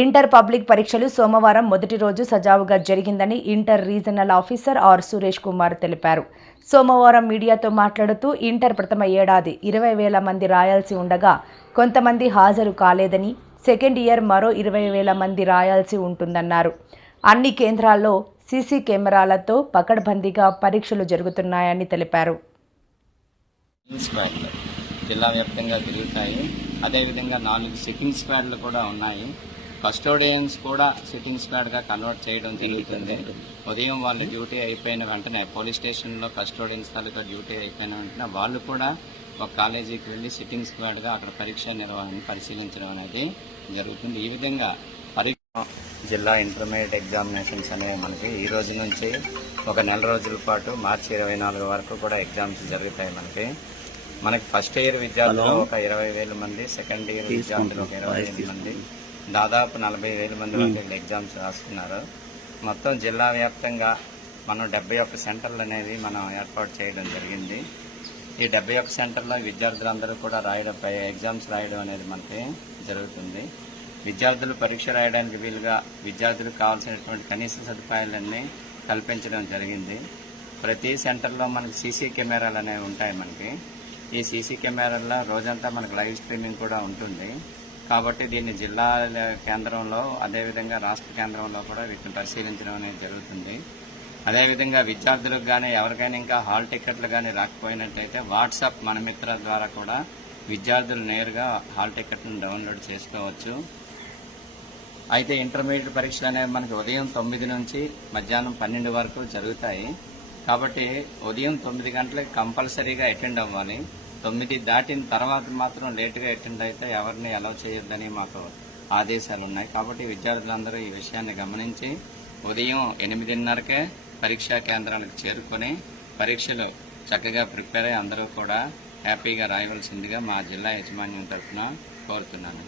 Inter public పరీక్షలు సోమవారం మొదటి రోజు సజావుగా జరిగిందని inter regional officer R Suresh Kumar తెలిపారు. సోమవారం మీడియాతో మాట్లాడుతూ ఇంటర్ ప్రథమ ఏడాది 20,000 మంది రాయాల్సి ఉండగా కొంతమంది హాజరు కాలేదని, సెకండ్ ఇయర్ మరో 20,000 మంది రాయాల్సి ఉంటుందన్నారు. అన్ని కేంద్రాల్లో సీసీ కెమెరాలతో పకడ్బందీగా పరీక్షలు జరుగుతున్నాయని తెలిపారు. జిల్లా వ్యాప్తంగా తిరుగుతాయి. అదేవిధంగా 4 సిట్టింగ్ స్క్వాడ్లు కూడా ఉన్నాయి. కస్టోడియన్స్ కూడా సిట్టింగ్ స్క్వాడ్గా కన్వర్ట్ చేయడం జరుగుతుంది. ఉదయం వాళ్ళు డ్యూటీ అయిపోయిన వెంటనే పోలీస్ స్టేషన్లో కస్టోడియన్స్ తాలూకా డ్యూటీ అయిపోయిన వెంటనే వాళ్ళు కూడా ఒక కాలేజీకి వెళ్ళి సిట్టింగ్ స్క్వాడ్గా అక్కడ పరీక్ష నిర్వహణ పరిశీలించడం అనేది జరుగుతుంది. ఈ విధంగా జిల్లా ఇంటర్మీడియట్ ఎగ్జామినేషన్స్ అనేవి మనకి ఈ రోజు నుంచి ఒక నెల రోజుల పాటు మార్చి 24 వరకు కూడా ఎగ్జామ్స్ జరుగుతాయి. మనకి ఫస్ట్ ఇయర్ విద్యార్థులు ఒక 20,000 మంది, సెకండ్ ఇయర్ విద్యార్థులు ఒక 20,000 మంది, దాదాపు 40,000 మంది వరకు ఎగ్జామ్స్ రాస్తున్నారు. మొత్తం జిల్లా వ్యాప్తంగా మనం 71 సెంటర్లు అనేది మనం ఏర్పాటు చేయడం జరిగింది. ఈ 71 సెంటర్లో విద్యార్థులందరూ కూడా ఎగ్జామ్స్ రాయడం అనేది మనకి జరుగుతుంది. విద్యార్థులు పరీక్ష రాయడానికి వీలుగా విద్యార్థులకు కావాల్సినటువంటి కనీస సదుపాయాలన్నీ కల్పించడం జరిగింది. ప్రతి సెంటర్లో మనకి సీసీ కెమెరాలు అనేవి ఉంటాయి. ఈ సీసీ కెమెరాల్లో రోజంతా మనకు లైవ్ స్ట్రీమింగ్ కూడా ఉంటుంది. కాబట్టి దీన్ని జిల్లా కేంద్రంలో అదేవిధంగా రాష్ట్ర కేంద్రంలో కూడా వీటిని పరిశీలించడం అనేది జరుగుతుంది. అదేవిధంగా విద్యార్థులకు కానీ ఎవరికైనా ఇంకా హాల్ టికెట్లు కానీ రాకపోయినట్లయితే వాట్సాప్ మన మిత్ర ద్వారా కూడా విద్యార్థులు నేరుగా హాల్ టికెట్ను డౌన్లోడ్ చేసుకోవచ్చు. అయితే ఇంటర్మీడియట్ పరీక్షలు అనేవి మనకి ఉదయం 9 నుంచి మధ్యాహ్నం 12 వరకు జరుగుతాయి. కాబట్టి ఉదయం 9 గంటలకు కంపల్సరీగా అటెండ్ అవ్వాలి. 9 దాటిన తర్వాత మాత్రం లేటుగా అటెండ్ అయితే ఎవరిని అలౌ చేయొద్దని మాకు ఆదేశాలు ఉన్నాయి. కాబట్టి విద్యార్థులందరూ ఈ విషయాన్ని గమనించి ఉదయం 8:30కే పరీక్షా కేంద్రానికి చేరుకొని పరీక్షలు చక్కగా ప్రిపేర్ అయ్యి అందరూ కూడా హ్యాపీగా రాయవలసిందిగా మా జిల్లా యాజమాన్యం తరఫున కోరుతున్నాను.